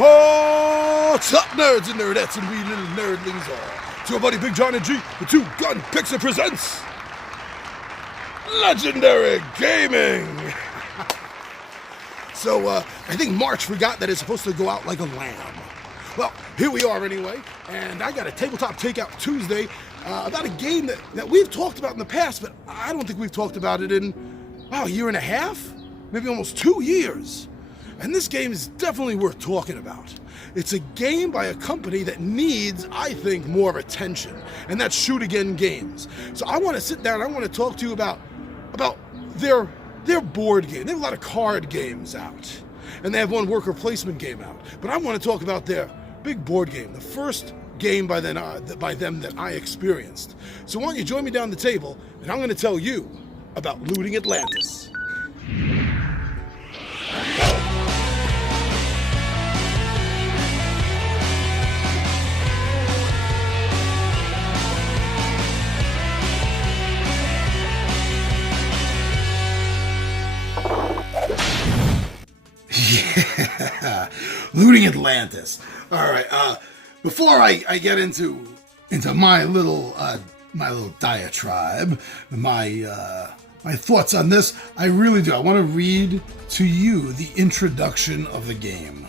What's up, nerds and nerdettes and wee little nerdlings all? It's your buddy Big John and G, the Two Gun Pixie presents Legendary Gaming. So, I think March forgot that it's supposed to go out like a lamb. Well, here we are anyway, and I got a Tabletop Takeout Tuesday about a game that we've talked about in the past, but I don't think we've talked about it in, a year and a half? Maybe almost 2 years. And this game is definitely worth talking about. It's a game by a company that needs, I think, more attention, and that's Shoot Again Games. So I want to sit down, I want to talk to you about their board game. They have a lot of card games out, and they have one worker placement game out. But I want to talk about their big board game, the first game by them that I experienced. So why don't you join me down the table, and I'm going to tell you about Looting Atlantis. Yeah, Looting Atlantis. All right. Before I get into my little diatribe, my thoughts on this, I really do. I want to read to you the introduction of the game.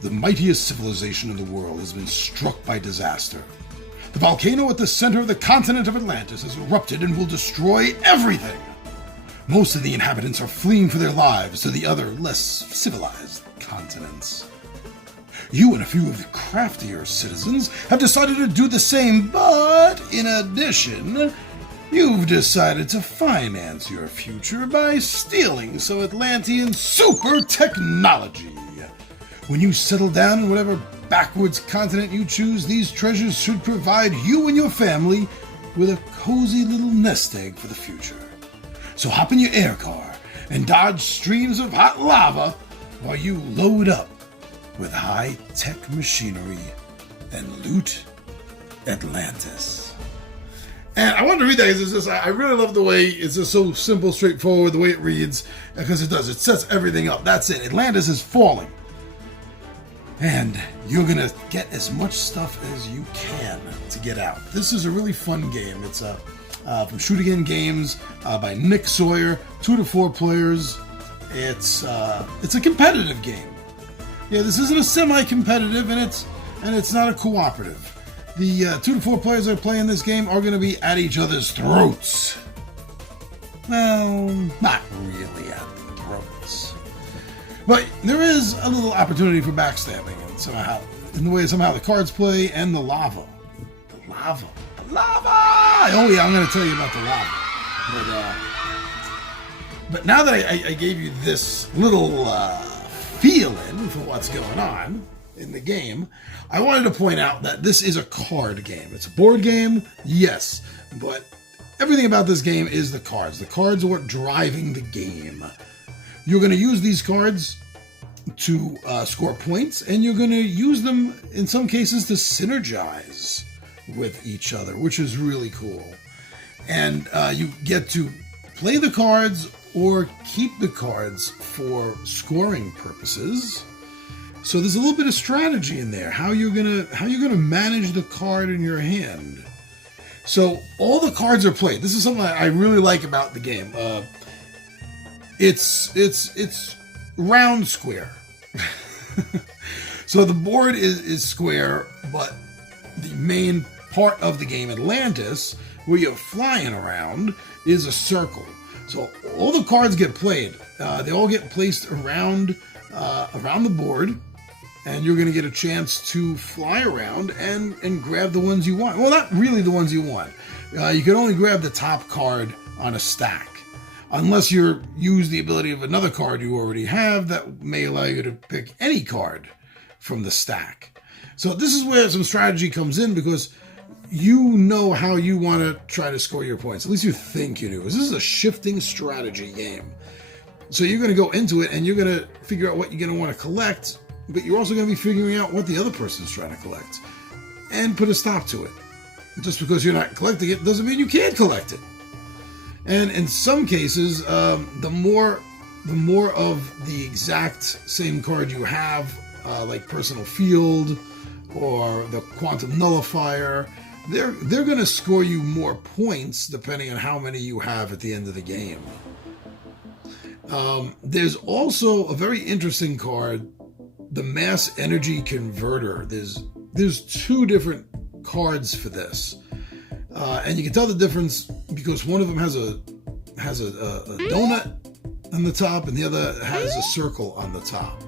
The mightiest civilization in the world has been struck by disaster. The volcano at the center of the continent of Atlantis has erupted and will destroy everything. Most of the inhabitants are fleeing for their lives to the other, less civilized continents. You and a few of the craftier citizens have decided to do the same, but in addition, you've decided to finance your future by stealing some Atlantean super technology. When you settle down in whatever backwards continent you choose, these treasures should provide you and your family with a cozy little nest egg for the future. So hop in your air car and dodge streams of hot lava while you load up with high-tech machinery and loot Atlantis. And I wanted to read that because I really love the way it's just so simple, straightforward, the way it reads, because it does. It sets everything up. That's it. Atlantis is falling. And you're going to get as much stuff as you can to get out. This is a really fun game. It's from Shoot Again Games by Nick Sawyer, 2 to 4 players. It's a competitive game. Yeah, this isn't a semi-competitive, and it's not a cooperative. The 2 to 4 players that are playing this game are going to be at each other's throats. Well, not really at the throats, but there is a little opportunity for backstabbing, and somehow in the way somehow the cards play and the lava. Oh yeah, I'm going to tell you about the lava. But now that I gave you this little feel-in for what's going on in the game, I wanted to point out that this is a card game. It's a board game, yes, but everything about this game is the cards. The cards are what driving the game. You're going to use these cards to score points, and you're going to use them in some cases to synergize with each other, which is really cool. And you get to play the cards or keep the cards for scoring purposes. So there's a little bit of strategy in there, how you're gonna manage the card in your hand. So all the cards are played. This is something I really like about the game. It's round square. So the board is square, but the main part of the game, Atlantis, where you're flying around, is a circle. So all the cards get played. They all get placed around the board, and you're going to get a chance to fly around and grab the ones you want. Well, not really the ones you want. You can only grab the top card on a stack, unless you use the ability of another card you already have that may allow you to pick any card from the stack. So this is where some strategy comes in, because you know how you want to try to score your points. At least you think you do. This is a shifting strategy game. So you're going to go into it and you're going to figure out what you're going to want to collect, but you're also going to be figuring out what the other person's trying to collect and put a stop to it. Just because you're not collecting it doesn't mean you can't collect it. And in some cases, the more the more of the exact same card you have, like Personal Field or the Quantum Nullifier, they're going to score you more points depending on how many you have at the end of the game. There's also a very interesting card, the Mass Energy Converter. There's two different cards for this, and you can tell the difference because one of them has a donut on the top and the other has a circle on the top.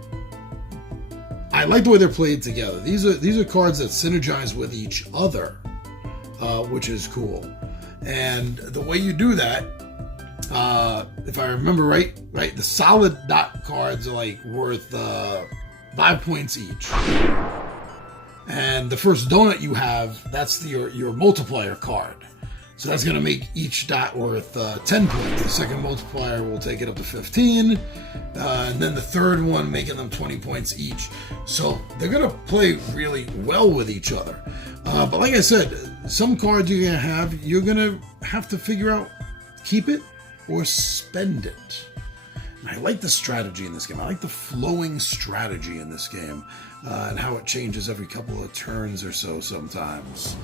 I like the way they're played together. These are cards that synergize with each other, which is cool. And the way you do that, if I remember right, the solid dot cards are like worth 5 points each. And the first donut you have, that's your multiplier card. So that's going to make each dot worth 10 points. The second multiplier will take it up to 15. And then the third one making them 20 points each. So they're going to play really well with each other. But like I said, some cards you're going to have to figure out, keep it or spend it. And I like the strategy in this game. I like the flowing strategy in this game and how it changes every couple of turns or so sometimes.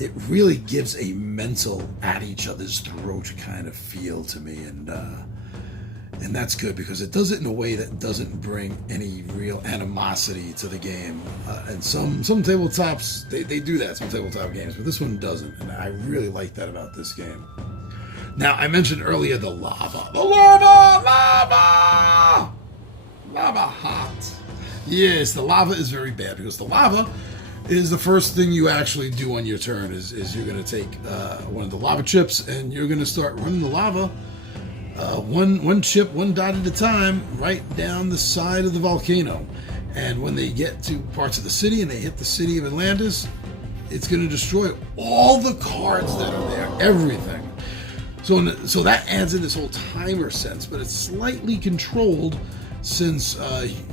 It really gives a mental at each other's throat kind of feel to me, and that's good because it does it in a way that doesn't bring any real animosity to the game. And some tabletops, they do that, some tabletop games, but this one doesn't, and I really like that about this game. Now, I mentioned earlier the lava. The lava! Lava! Lava hot. Yes, the lava is very bad because the lava is the first thing you actually do on your turn is you're going to take one of the lava chips and you're going to start running the lava one chip, one dot at a time right down the side of the volcano. And when they get to parts of the city and they hit the city of Atlantis, it's going to destroy all the cards that are there, everything. So that adds in this whole timer sense, but it's slightly controlled since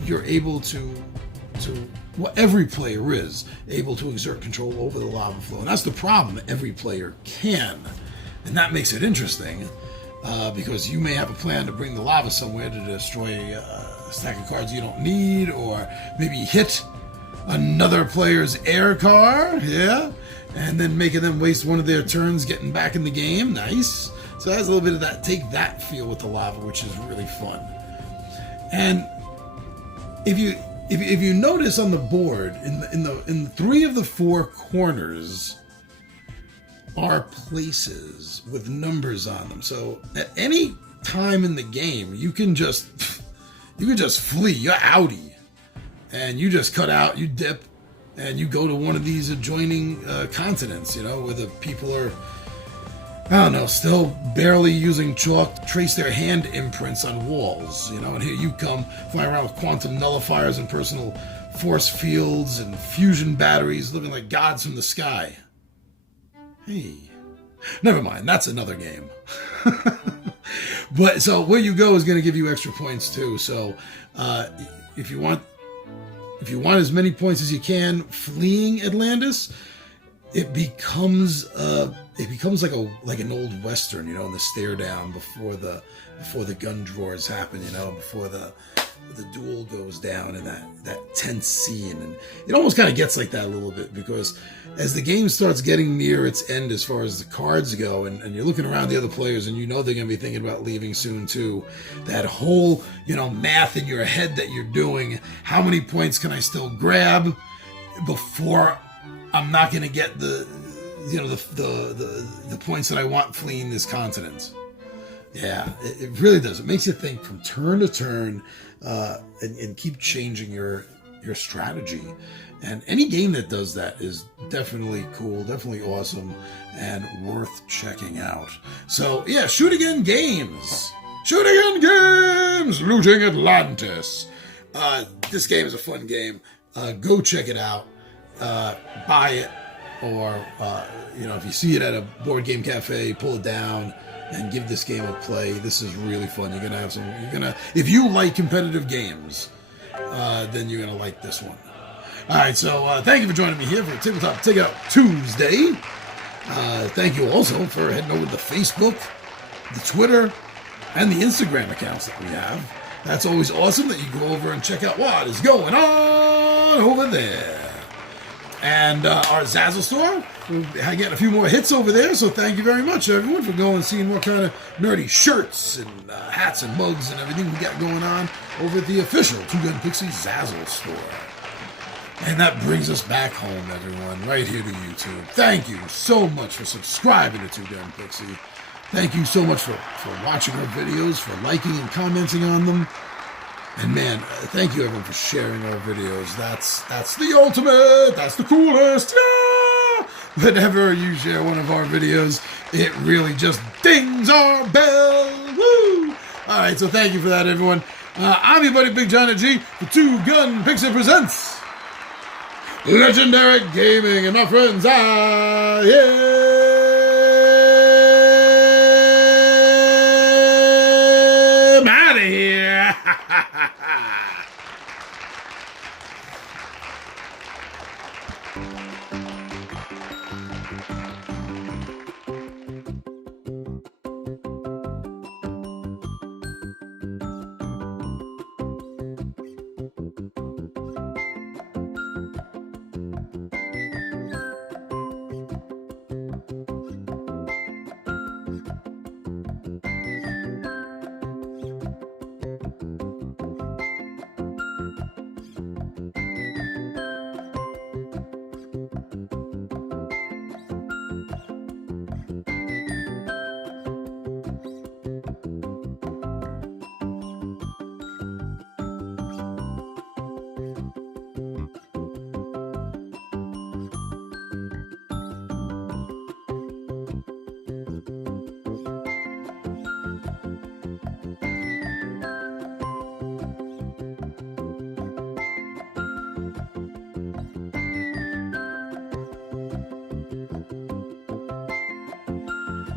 you're able to well, every player is able to exert control over the lava flow. And that's the problem. Every player can. And that makes it interesting because you may have a plan to bring the lava somewhere to destroy a stack of cards you don't need, or maybe hit another player's air car, yeah, and then making them waste one of their turns getting back in the game. Nice. So it has a little bit of that take that feel with the lava, which is really fun. And if you notice on the board, in 3 of the 4 corners are places with numbers on them. So at any time in the game, you can just flee. You're outie, and you just cut out. You dip, and you go to one of these adjoining continents. You know, where the people are, I don't know, still barely using chalk to trace their hand imprints on walls, you know, and here you come flying around with quantum nullifiers and personal force fields and fusion batteries looking like gods from the sky. Hey, never mind, that's another game. But so where you go is going to give you extra points too. So if you want as many points as you can fleeing Atlantis, it becomes like an old western, you know, in the stare down before the gun drawers happen, you know, before the duel goes down, and that tense scene. And it almost kind of gets like that a little bit because as the game starts getting near its end as far as the cards go, and you're looking around the other players and you know they're going to be thinking about leaving soon too, that whole, you know, math in your head that you're doing, how many points can I still grab before I'm not going to get the points that I want fleeing this continent. Yeah, it really does. It makes you think from turn to turn and keep changing your strategy. And any game that does that is definitely cool, definitely awesome, and worth checking out. So, yeah, Shoot Again Games! Shoot Again Games! Looting Atlantis! This game is a fun game. Go check it out. Buy it. Or, if you see it at a board game cafe, pull it down and give this game a play. This is really fun. If you like competitive games, then you're going to like this one. All right, so thank you for joining me here for Tabletop Takeout Tuesday. Thank you also for heading over to Facebook, the Twitter, and the Instagram accounts that we have. That's always awesome that you go over and check out what is going on over there. And our Zazzle store, I get a few more hits over there, so thank you very much, everyone, for going and seeing what kind of nerdy shirts and hats and mugs and everything we got going on over at the official Two Gun Pixie Zazzle store. And that brings us back home, everyone, right here to YouTube. Thank you so much for subscribing to Two Gun Pixie. Thank you so much for watching our videos, for liking and commenting on them. And man, thank you everyone for sharing our videos. That's the ultimate. That's the coolest. Yeah! Whenever you share one of our videos, it really just dings our bell. Woo! All right, so thank you for that, everyone. I'm your buddy Big Johnny G for Two Gun Pixie Presents Legendary Gaming, and my friends, I'm out of here.